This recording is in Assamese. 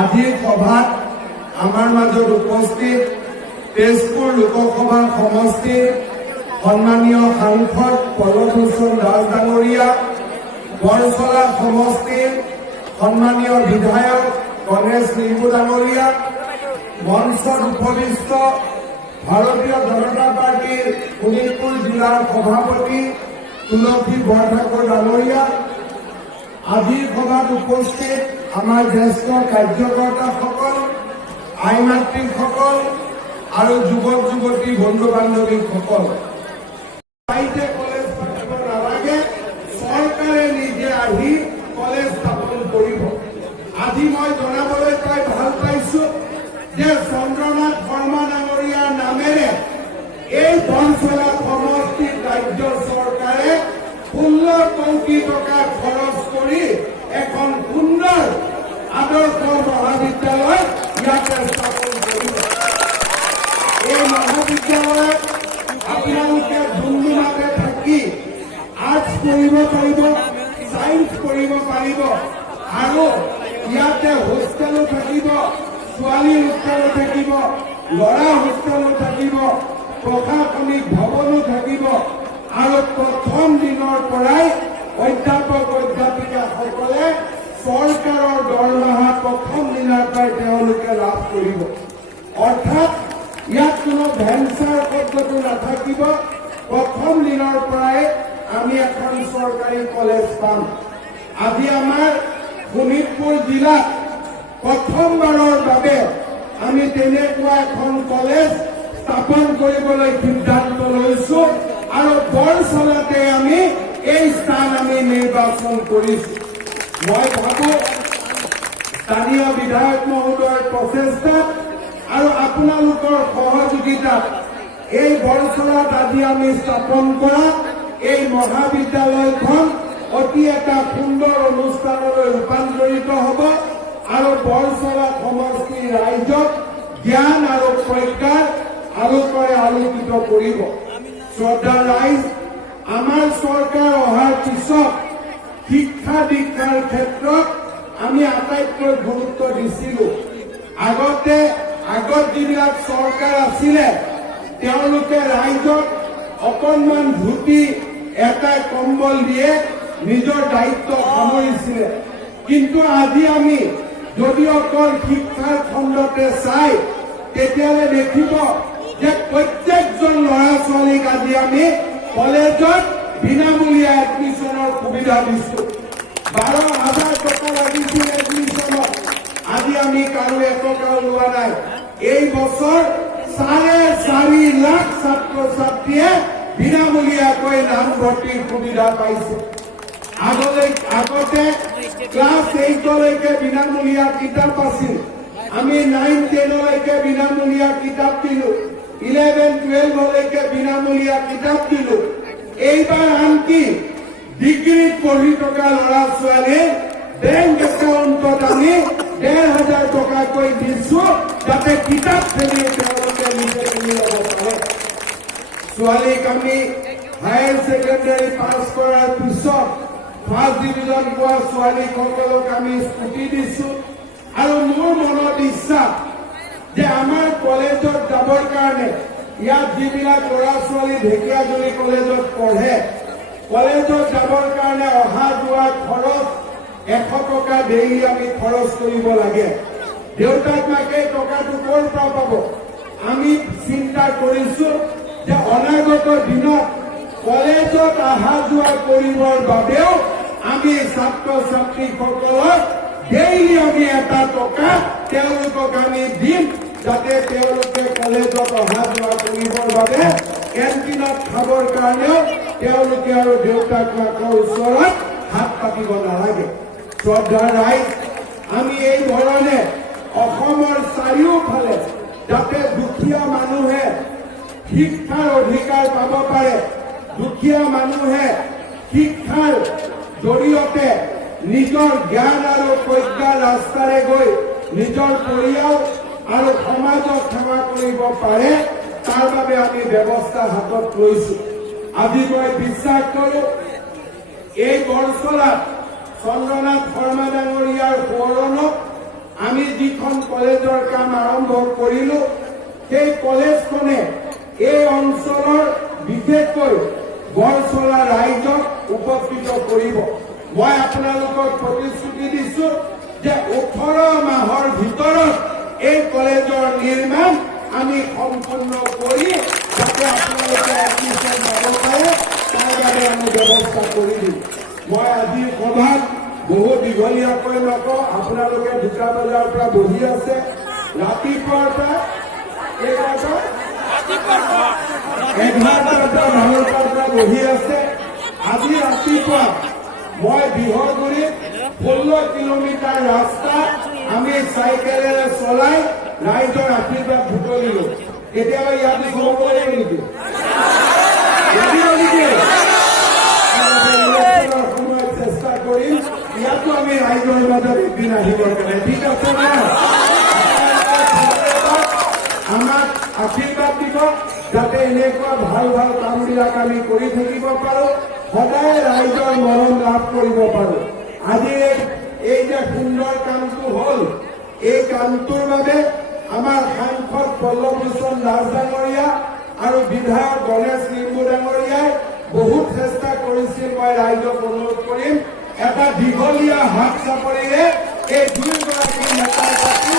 আজিৰ সভাত আমাৰ মাজত উপস্থিত তেজপুৰ লোকসভা সমষ্টিৰ সন্মানীয় সাংসদ পল্লৱলোচন দাস ডাঙৰীয়া, বৰছলা সমষ্টিৰ সন্মানীয় বিধায়ক গণেশ লিম্বু ডাঙৰীয়া, মঞ্চত উপবিষ্ট ভাৰতীয় জনতা পাৰ্টিৰ শোণিতপুৰ জিলাৰ সভাপতি তুলসী বৰঠাকুৰ ডাঙৰীয়া, আজিৰ সভাত উপস্থিত আমাৰ জ্যেষ্ঠ কাৰ্যকৰ্তাসকল, আই মাতৃসকল আৰু যুৱক যুৱতী বন্ধু বান্ধৱীসকল, কলেজ পাতিব নালাগে, চৰকাৰে নিজে আহি কলেজ স্থাপন কৰিব। আজি মই জনাবলৈ পাই ভাল পাইছো যে চন্দ্ৰনাথ শৰ্মা ডাঙৰীয়াৰ নামেৰে এই বৰছলা সমষ্টিৰ ৰাজ্য চৰকাৰে 16 কোটি টকা খৰচ কৰি এখন সুন্দৰ আদৰ্শ মহাবিদ্যালয় ইয়াতে স্থাপন কৰিব। এই মহাবিদ্যালয়ত আপোনালোকে ধুমধামে থাকি আৰ্টছ পঢ়িব পাৰিব, ছায়েন্স পঢ়িব পাৰিব আৰু ইয়াতে হোষ্টেলো থাকিব, ছোৱালীৰ হোষ্টেলো থাকিব, ল'ৰা হোষ্টেলো থাকিব, প্ৰশাসনিক ভৱনো থাকিব আৰু প্ৰথম দিনৰ পৰাই অধ্যাপক অধ্যাপিকাসকলে চৰকাৰৰ দৰমহা প্ৰথম দিনাৰ পৰাই তেওঁলোকে লাভ কৰিব। অৰ্থাৎ ইয়াত কোনো ভেঞ্চাৰ পদ্ধতি নাথাকিব। প্ৰথম দিনৰ পৰাই আমি এখন চৰকাৰী কলেজ পাম। আজি আমাৰ শোণিতপুৰ জিলাত প্ৰথমবাৰৰ বাবে আমি তেনেকুৱা এখন কলেজ স্থাপন কৰিবলৈ সিদ্ধান্ত লৈছো আৰু বৰছলাতে আমি এই স্থান আমি নিৰ্বাচন কৰিছো। মই ভাবো স্থানীয় বিধায়ক মহোদয়ৰ প্ৰচেষ্টাত আৰু আপোনালোকৰ সহযোগিতাত এই বৰছলাত আজি আমি স্থাপন কৰা এই মহাবিদ্যালয়খন অতি এটা সুন্দৰ অনুষ্ঠানলৈ ৰূপান্তৰিত হ'ব আৰু বৰছলা সমষ্টিৰ ৰাইজক জ্ঞান আৰু প্ৰজ্ঞাৰ আলোকৰে আলোকিত কৰিব। শ্ৰদ্ধা ৰাইজ, আমাৰ চৰকাৰ অহাৰ পিছত শিক্ষা দীক্ষাৰ ক্ষেত্ৰত আমি আটাইতকৈ গুৰুত্ব দিছিলো। আগত যিবিলাক চৰকাৰ আছিলে তেওঁলোকে ৰাইজক অকণমান ধুতি এটা কম্বল দিয়ে নিজৰ দায়িত্ব সামৰিছিলে। কিন্তু আজি আমি যদি অকল শিক্ষাৰ খণ্ডতে চাই তেতিয়াহ'লে দেখিব যে প্ৰত্যেকজন ল'ৰা ছোৱালীক আজি আমি কলেজত বিনামূলীয়া এডমিশ্যনৰ সুবিধা দিছো। 12,000 টকা লাগিছিল এডমিশ্যনত, আজি আমি কাৰো এটকাও লোৱা নাই। এই বছৰ 4.5 লাখ ছাত্ৰ ছাত্ৰীয়ে বিনামূলীয়াকৈ নামভৰ্তিৰ সুবিধা পাইছে। আগতে ক্লাছ 8লৈকে বিনামূলীয়া কিতাপ আছিল। আমি 9-10লৈকে বিনামূলীয়া কিতাপ দিলো, 11-12লৈকে বিনামূলীয়া কিতাপ দিলো। এইবাৰ আনকি ডিগ্ৰীত পঢ়ি থকা ল'ৰা ছোৱালীৰ বেংক একাউণ্টত আমি 1,500 টকাকৈ দিছো যাতে কিতাপ কিনি তেওঁলোকে নিজে কিনি ল'ব পাৰে। ছোৱালীক আমি হায়াৰ ছেকেণ্ডাৰী পাছ কৰাৰ পিছত ফাৰ্ষ্ট ডিভিজন পোৱা ছোৱালীসকলক আমি স্কুটি দিছো আৰু মোৰ মনত ইচ্ছা যে আমাৰ কলেজত যাবৰ কাৰণে ইয়াত যিবিলাক ল'ৰা ছোৱালী ঢেকীয়াজুলি কলেজত পঢ়ে, কলেজত যাবৰ কাৰণে অহা যোৱা খৰচ 100 টকা ডেইলি আমি খৰচ কৰিব লাগে। দেউতাক মাকে টকাটো ক'ৰ পৰা পাব? আমি চিন্তা কৰিছো যে অনাগত দিনত কলেজত অহা যোৱা কৰিবৰ বাবেও আমি ছাত্ৰ ছাত্ৰীসকলক ডেইলি আমি এটা টকা তেওঁলোকক আমি দিম যাতে তেওঁলোকে কলেজত অহা যোৱা কৰিবৰ বাবে কেণ্টিনত খাবৰ কাৰণেও তেওঁলোকে আৰু দেউতাক মাকৰ ওচৰত হাত পাতিব নালাগে। শ্ৰদ্ধা ৰাইজ, আমি এই ধৰণে অসমৰ চাৰিওফালে যাতে দুখীয়া মানুহে শিক্ষাৰ অধিকাৰ পাব পাৰে, দুখীয়া মানুহে শিক্ষাৰ জৰিয়তে নিজৰ জ্ঞান আৰু প্ৰজ্ঞাৰ ৰাস্তাৰে গৈ নিজৰ পৰিয়াল আৰু সমাজক সেৱা কৰিব পাৰে, তাৰ বাবে আমি ব্যৱস্থা হাতত লৈছো। আজি মই বিশ্বাস কৰো এই বৰছলাত চন্দ্ৰনাথ শৰ্মা ডাঙৰীয়াৰ সোঁৱৰণত যিখন কলেজৰ কাম আৰম্ভ কৰিলো সেই কলেজখনে এই অঞ্চলৰ বিশেষকৈ বৰচলা ৰাইজক উপকৃত কৰিব। মই আপোনালোকক প্ৰতিশ্ৰুতি দিছো যে 18 মাহৰ ভিতৰত এই কলেজৰ নিৰ্মাণ আমি সম্পূৰ্ণ কৰি যাতে আপোনালোকে এডমিশ্যন পাব পাৰে তাৰ বাবে আমি ব্যৱস্থা কৰি দিম। মই আজি সভাত বহু দীঘলীয়াকৈ নকওঁ, আপোনালোকে 2টা বজাৰ পৰা বহি আছে, ৰাতিপুৱাৰ পৰা 11টাৰ পৰা 12টাৰ পৰা বহি আছে। আজি ৰাতিপুৱা মই বিহৰগুৰিত 16 কিলোমিটাৰ ৰাস্তা আমি চাইকেলেৰে চলাই ৰাইজৰ আশীৰ্বাদ বুটলিলো। কেতিয়াবা ইয়াত সোমাব লাগিব নেকি? সময়ত চেষ্টা কৰিম ইয়াতো আমি ৰাইজৰ মাজত এদিন আহিবৰ কাৰণে। ঠিক আছে না? আমাক আশীৰ্বাদ দিব যাতে এনেকুৱা ভাল ভাল কামবিলাক আমি কৰি থাকিব পাৰো, সদায় ৰাইজৰ মৰম লাভ কৰিব পাৰো। আজি এই যে সুন্দৰ কামটো হ'ল, এই কামটোৰ বাবে আমাৰ সাংসদ পল্লৱ লোচন দাস ডাঙৰীয়া আৰু বিধায়ক গণেশ লিম্বু ডাঙৰীয়াই বহুত চেষ্টা কৰিছিল। মই ৰাইজক অনুৰোধ কৰিম এটা দীঘলীয়া হাত চাপৰিৰে এই 2গৰাকী নেতাৰ প্ৰতি